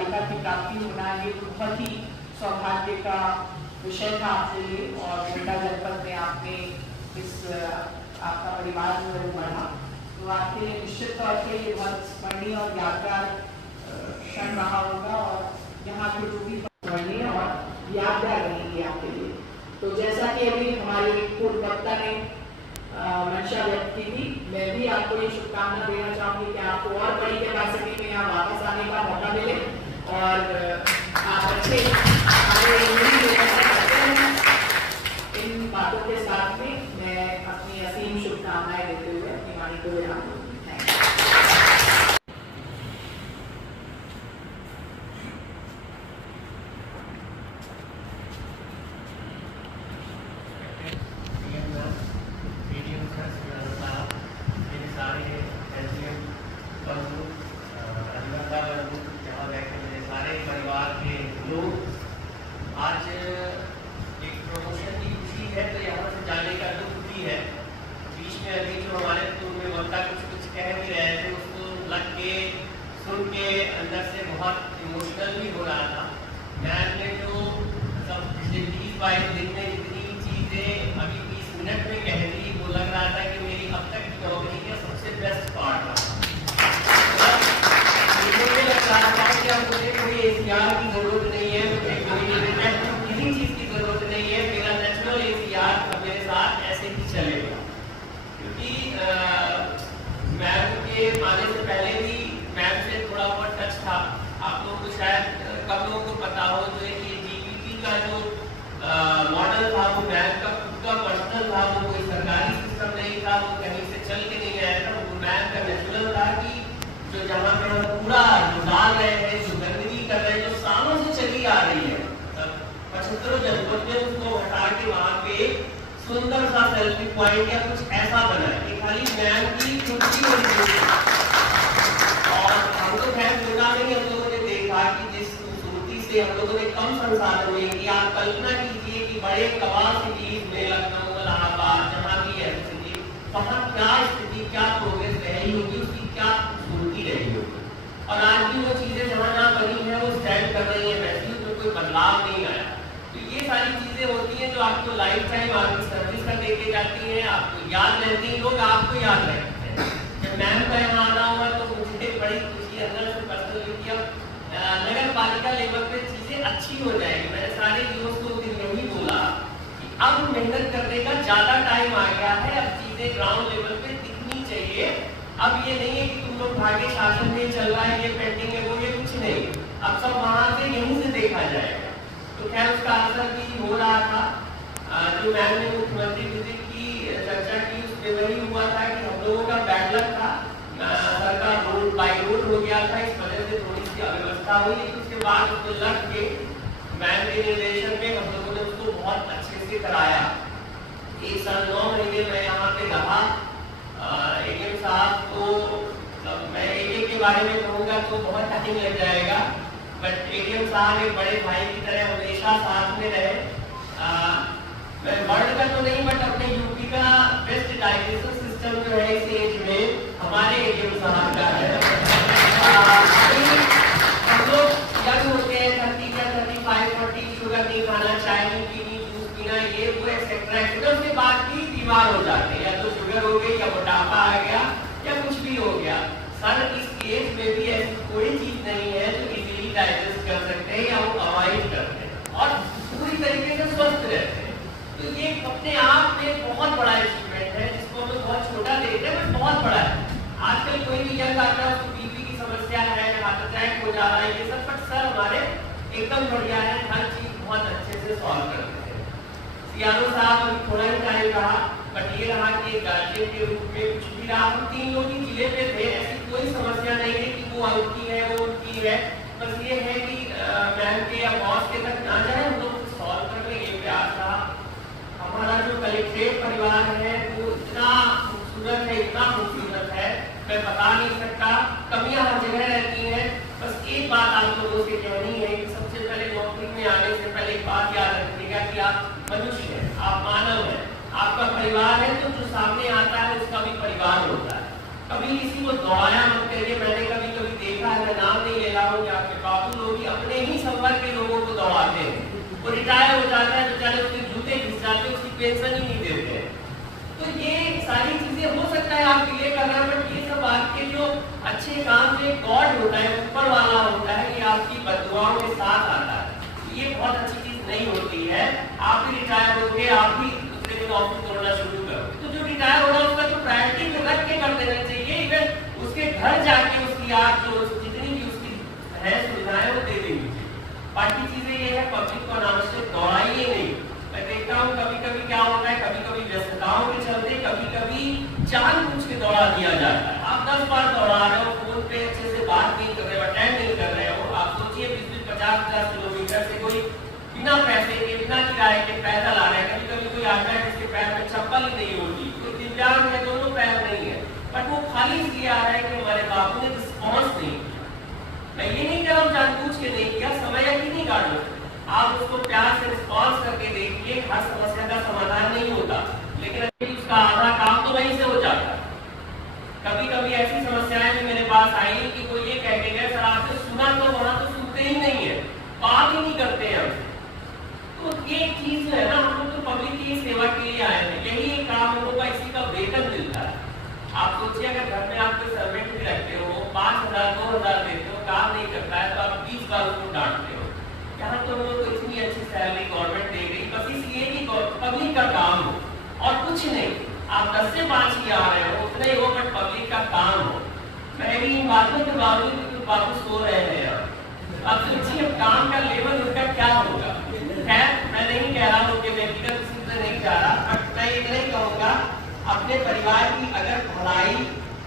बालिका की प्राप्ति होना ये बहुत ही सौभाग्य का विषय था आपके लिए। और गोंडा जनपद में आपने इस आपका परिवार जो है बढ़ा, तो आपके लिए निश्चित तौर पे ये बहुत स्मरणीय और यादगार क्षण रहा होगा, और यहाँ के जो भी स्मरणीय और यादगार रहेंगे आपके लिए। तो जैसा कि अभी हमारे पूर्व वक्ता ने मंशा व्यक्त की थी, मैं भी आपको ये शुभकामना देना चाहूंगी कि आपको और बड़ी कैपेसिटी में यहाँ वापस आने का मौका मिले और आप अच्छे इन बातों के साथ में मैं अपनी असीम शुभकामनाएं देते हुए अपनी वाणी को विराम दूंगी। आज एक प्रमोशन की खुशी है, तो यहाँ से जाने का दुख भी है। बीच में अभी जो हमारे पूर्व में वक्ता कुछ कह भी रहे थे, उसको लग के सुन के अंदर से बहुत इमोशनल भी हो रहा था। मैं अपने जो सब पिछले 20-22 दिन में जितनी चीज़ें अभी 20 मिनट में कह दी, वो लग रहा था कि मेरी अब तक की नौकरी का सबसे बेस्ट पार्ट था। मुझे लग रहा था कि अब मुझे कोई एहतियात की जरूरत नहीं है, मुझे किसी चीज की जरूरत नहीं है, मेरा नेचुरल एहतियात अब मेरे साथ ऐसे ही चलेगा। क्योंकि मैम के आने से पहले भी मैम से थोड़ा बहुत टच था। आप लोगों को शायद कम लोगों को पता हो, जो है कि जीपीटी का जो मॉडल था वो मैम का खुद का पर्सनल था, वो कोई सरकारी सिस्टम नहीं था, वो कहीं से चल के नहीं आया था। वो मैम का नेचुरल था कि जो जहाँ पे हम पूरा डाल रहे हैं, जो गंदगी कर रहे हैं, जो सालों से चली आ रही है 75 जनपद में, उसको हटा के वहाँ पे सुंदर सा सेल्फी पॉइंट या कुछ ऐसा बना है। खाली मैम की छुट्टी होनी। और हम लोग खैर गोंडा में हम लोगों ने देखा कि जिस खूबसूरती से हम लोगों ने कम संसाधन में की, आप कल्पना कीजिए कि बड़े कबाड़ सिटीज में लखनऊ, इलाहाबाद, जहाँ भी है सिटी, वहाँ क्या स्थिति, क्या प्रोग्रेस रही होगी, उसकी क्या खूबसूरती रही होगी। और आज भी वो चीजें जहाँ जहाँ बनी है वो स्टैंड कर रही है, वैसे ही कोई बदलाव नहीं आया। तो ये सारी चीजें होती हैं जो आपको लाइफ टाइम आपकी सर्विस का देके जाती हैं, आपको याद रहती हैं, लोग आपको याद रखते हैं। जब मैम का यहाँ आना हुआ तो मुझे बड़ी खुशी अंदर से पर्सनली कि नगर पालिका लेवल पे चीजें अच्छी हो जाएगी। मैंने सारे यूथ को दिन यही बोला कि अब मेहनत करने का ज्यादा टाइम आ गया है, अब चीजें ग्राउंड लेवल पे दिखनी चाहिए। अब ये नहीं है कि तुम लोग भाग्य शासन में चल रहा है, ये पेंडिंग है, वो ये कुछ नहीं, अब सब वहां से यहीं से देखा जाएगा। तो खैर उसका असर भी हो रहा था। जो मैम ने मुख्यमंत्री विजिट की चर्चा की, उसमें वही हुआ था कि हम लोगों का बैकलॉग था, सरकार रोड बाई रोड हो गया था, इस वजह से थोड़ी सी अव्यवस्था हुई। लेकिन उसके बाद उसको लग के मैम के निर्देशन में हम लोगों ने उसको बहुत अच्छे से कराया। 1 साल 9 महीने में यहाँ पे रहा। एडीएम साहब को मैं एडीएम के बारे में कहूँगा तो बहुत टाइम लग जाएगा, बट एडीएम साहब एक बड़े भाई की तरह हमेशा साथ में रहे। मैं वर्ल्ड का तो नहीं, बट अपने यूपी का बेस्ट डाइजेशन सिस्टम जो है इस एज में हमारे एडीएम साहब का है। हम लोग यंग होते हैं, 30 या 35, 40, शुगर नहीं खाना, चाय नहीं पीनी, जूस पीना, ये वो एक्सेट्रा, उसके बाद भी बीमार हो जाते हैं, या तो शुगर हो गई, या मोटापा आ गया, या कुछ भी हो गया। सर इस एज में भी ऐसी कोई चीज नहीं है जो इजीली डाइजेस्ट कर सकते हैं या वो अवॉइड करते हैं और पूरी तरीके से स्वस्थ रहते हैं। तो ये अपने आप में बहुत बड़ा अचीवमेंट है, जिसको हम लोग बहुत छोटा देखते हैं, बट बहुत बड़ा है। आजकल कोई भी यंग आता है, उसको बीपी की समस्या है, हार्ट अटैक हो जा रहा है, ये सब, बट सर हमारे एकदम बढ़िया है, हर चीज बहुत अच्छे से सॉल्व करते हैं। सीआरओ साहब अभी थोड़ा ही टाइम रहा, बट ये रहा कि गार्जियन के रूप में कुछ भी रहा, हम 3 लोग ही जिले पे थे, ऐसी कोई समस्या नहीं है कि वो उनकी है, वो उनकी है। बस ये है कि मैम के या बॉस के तक ना जाए, हम लोग सॉल्व कर ले, ये प्यार था। हमारा जो कलेक्ट्रेट परिवार है वो इतना खूबसूरत है, इतना खूबसूरत है, मैं बता नहीं सकता। कमियां हर जगह रहती हैं। बस एक बात आप लोगों से कहनी है कि सबसे पहले नौकरी में आने से पहले एक बात याद रखिएगा कि आप मनुष्य हैं, आप मानव हैं, आपका परिवार है, तो जो सामने आता है उसका भी परिवार होता है। कभी किसी को दौड़ाया मत करिए। मैंने कभी कभी देखा है, मैं नाम नहीं ले रहा हूँ, आपके बाबू लोग संवर के लोगों को दौड़ाते हैं। वो रिटायर हो जाता है, बेचारे उसके जूते घिस जाते हैं, उसकी पेंशन ही नहीं देते हैं। तो ये सारी चीजें हो सकता है आपके लिए करना, बट ये सब आपके जो अच्छे काम जो गॉड होता है, ऊपर वाला होता है, ये आपकी बददुआओं के साथ आता है। ये बहुत अच्छी चीज नहीं होती है। आप भी रिटायर होंगे, आप भी दूसरे दिन ऑफिस दौड़ना शुरू करो, तो जो रिटायर हो रहा है उसका जो प्रायोरिटी रख के कर देना चाहिए। इवन उसके घर जाके उसकी आप जो जितनी भी उसकी है सुविधाएं वो दे देनी चाहिए। बाकी चीजें ये है, पब्लिक को अनावश्यक दौड़ाइए नहीं। मैं देखता हूँ कभी कभी क्या होता है, कभी कभी व्यस्तताओं के चलते कभी कभी जानबूझ के दौड़ा दिया जाता है। आप 10 बार दौड़ा रहे हो, फोन पे अच्छे से बात नहीं कर रहे हो, अटेंड नहीं कर रहे हो। आप सोचिए 20-50 किलोमीटर से कोई बिना पैसे के, बिना किराए के पैदल आ रहा है। कभी कभी कोई आता है जिसके पैर में चप्पल ही नहीं होती, कोई दिव्यांग है, दोनों पैर नहीं है, बट वो खाली इसलिए आ रहा है कि हमारे बापू ने रिस्पॉन्स नहीं। मैं ये नहीं कह रहा हूँ जानबूझ के नहीं किया, समय की नहीं काटो, आप उसको प्यार से रिस्पॉन्स करके देखिए। हर समस्या का समाधान नहीं होता, लेकिन उसका आधा काम तो वहीं से हो जाता है। कभी कभी ऐसी समस्याएं भी मेरे पास आई कि कोई ये कह के गए, सर आपसे सुना तो होना, तो सुनते ही नहीं है, बात ही नहीं करते हैं हमसे। तो ये चीज है ना, हम लोग तो पब्लिक की सेवा के लिए आए हैं, यही एक काम हम लोग का, इसी का वेतन मिलता है। आप सोचिए अगर घर में आप कोई सर्वेंट भी रखते हो, 5,000 2,000 देते हो, काम नहीं करता है, तो आप 20 बार उसको डांटते हो। यहाँ तो हम लोग को इतनी अच्छी सैलरी गवर्नमेंट दे गई, बस इसलिए कि पब्लिक का काम हो और कुछ नहीं। आप 10 से 5 ही आ रहे हो, उतना ही हो, बट पब्लिक का काम हो। मैं भी इन बातों के बावजूद बाबू सो रहे हैं। अब सोचिए काम का लेवल उनका क्या होगा। खैर मैं नहीं कह रहा हूँ कि व्यक्तिगत किसी से नहीं जा रहा, बट मैं इतना ही कहूँगा अपने परिवार की अगर भलाई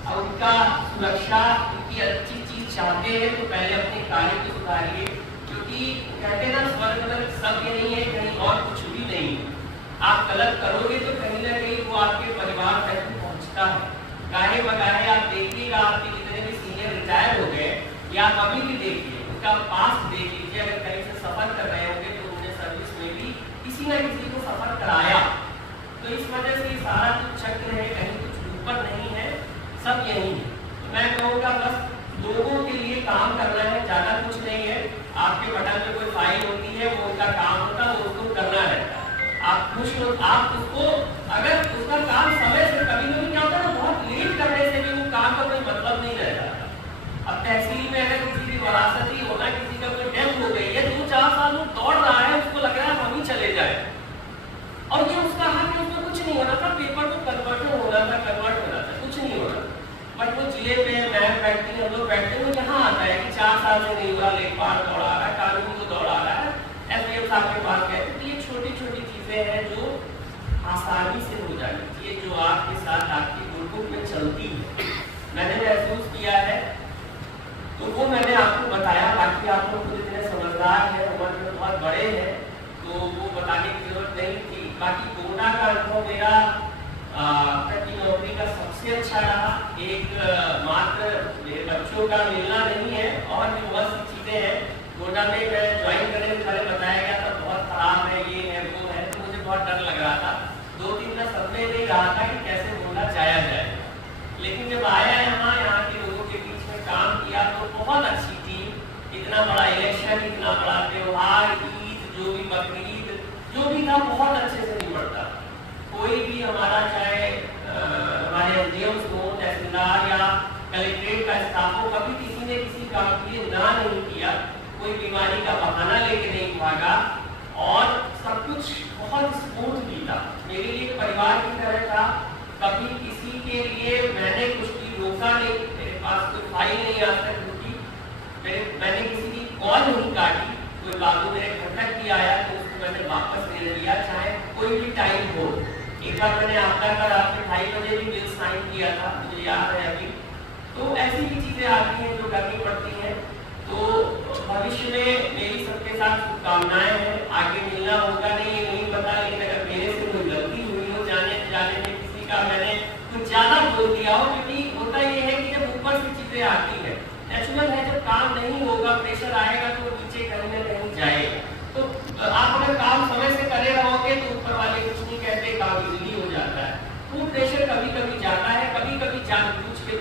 और उनका सुरक्षा, उनकी अच्छी चीज चाहते हैं तो पहले अपने कार्य को सुधारिए। क्योंकि कहते हैं ना, स्वर्ग में सब यही है, कहीं और कुछ भी नहीं। आप गलत करोगे तो कहीं ना कहीं वो आपके परिवार तक पहुंचता है। गाहे बगाहे आप देखिएगा, आपके जितने भी सीनियर रिटायर हो गए, या आप अभी भी देखिए, उनका पास्ट देख लीजिए। अगर कहीं से सफर कर रहे होंगे तो उन्होंने सर्विस में भी किसी न किसी को सफर कराया। तो इस वजह से सारा जो चक्र है, कहीं कुछ ऊपर नहीं है, सब यही है। तो मैं कहूँगा बस लोगों के लिए काम करना है, ज्यादा कुछ नहीं है। आपके बटन में कोई फाइल होती है, वो उनका काम होता है, वो उसको करना रहता है। आप खुश हो, आप उसको अगर उसका काम समय से, कभी कभी क्या होता है ना, बहुत लेट करने से भी वो काम का कोई मतलब नहीं रह जाता। अब तहसील में अगर किसी की वरासती होना, किसी का कोई डेथ हो गई है, 2-4 साल वो दौड़ रहा है, उसको लग रहा है हम ही चले जाए, और ये उसका हक है, उसमें कुछ नहीं होना था, पेपर को कन्वर्ट होना था, कुछ नहीं होना। बट वो जिले पे मैं बैठती हम लोग बैठते हैं, यहाँ आता है कि 4 साल से नहीं हुआ, लेखपाल दौड़ा रहा है, कानून को दौड़ा रहा है, SDM साहब के पास गए। तो ये छोटी छोटी चीजें हैं जो आसानी से हो जानी चाहिए, जो आपके साथ आपकी गुरकुट में चलती है। मैंने महसूस किया है, तो वो मैंने आपको बताया। बाकी आप लोग खुद इतने समझदार हैं, उम्र में बहुत बड़े हैं, तो वो बताने की जरूरत नहीं थी। बाकी कोरोना का अनुभव मेरा की नौकरी का सबसे अच्छा रहा। एक मात्र मेरे बच्चों का मिलना नहीं है, और भी बहुत सी चीजें हैं। कोरोना में मैं ज्वाइन करने से पहले बताया गया था बहुत खराब है, ये है वो है, तो मुझे बहुत डर लग रहा था। 2-3 दिन सपने नहीं रहा था कि कैसे बोलना जाया जाए, लेकिन जब आया यहाँ के लोगों के बीच में काम किया तो बहुत अच्छी टीम। इतना बड़ा इलेक्शन, इतना बड़ा त्योहार, ईद, जो भी बकरीद जो भी था, बहुत अच्छे से निपटता। कोई भी हमारा, चाहे हमारे एसडीएम्स हो, तहसीलदार या कलेक्ट्रेट का स्टाफ हो, कभी किसी ने किसी काम के लिए ना नहीं किया, कोई बीमारी का बहाना लेके नहीं भागा, और सब कुछ बहुत स्मूथली था। मेरे लिए परिवार की तरह था। कभी किसी के लिए मैंने कुछ भी रोका नहीं, मेरे पास कोई फाइल नहीं आ सकती, मैंने किसी की कॉल नहीं काटी। कोई बाबू मेरे घर तक भी आया तो उसको मैंने वापस ले लिया, चाहे कोई भी टाइम हो। एक बार मैंने आपका कर आपके 2:30 बजे भी बिल साइन किया था, मुझे याद है अभी। तो ऐसी भी चीजें आती हैं जो करनी पड़ती हैं। तो भविष्य में मेरी सबके साथ शुभकामनाएं हैं। आगे मिलना होगा नहीं, ये नहीं पता, लेकिन अगर मेरे से कोई गलती हुई हो, जाने में किसी का मैंने कुछ ज्यादा बोल दिया हो, क्योंकि होता ये है कि जब ऊपर से चीजें आती है, नेचुरल है, जब काम नहीं होगा, प्रेशर आएगा तो नीचे कहीं ना कहीं जाएगा। तो आप अगर काम समय से करे रहोगे तो ऊपर वाले कुछ नहीं कहते, काम इजीली हो जाता है। वो प्रेशर कभी कभी जाता है, कभी कभी जानबूझ के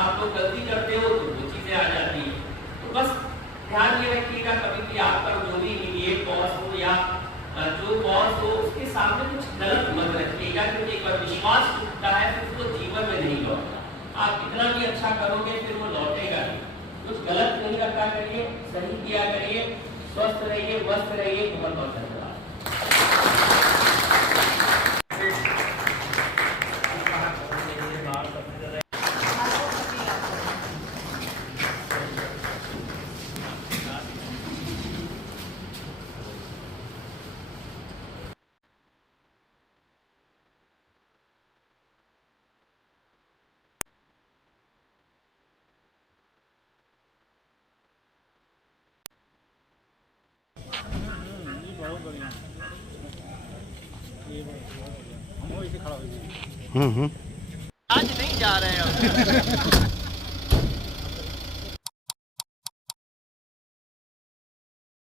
आप लोग गलती करते हो तो वो चीजें आ जाती है। तो बस ध्यान ये रखिएगा, कभी भी रखा करिए, सही किया करिए, स्वस्थ रहिए, मस्त रहिए। बहुत बहुत धन्यवाद। आज नहीं जा रहे हैं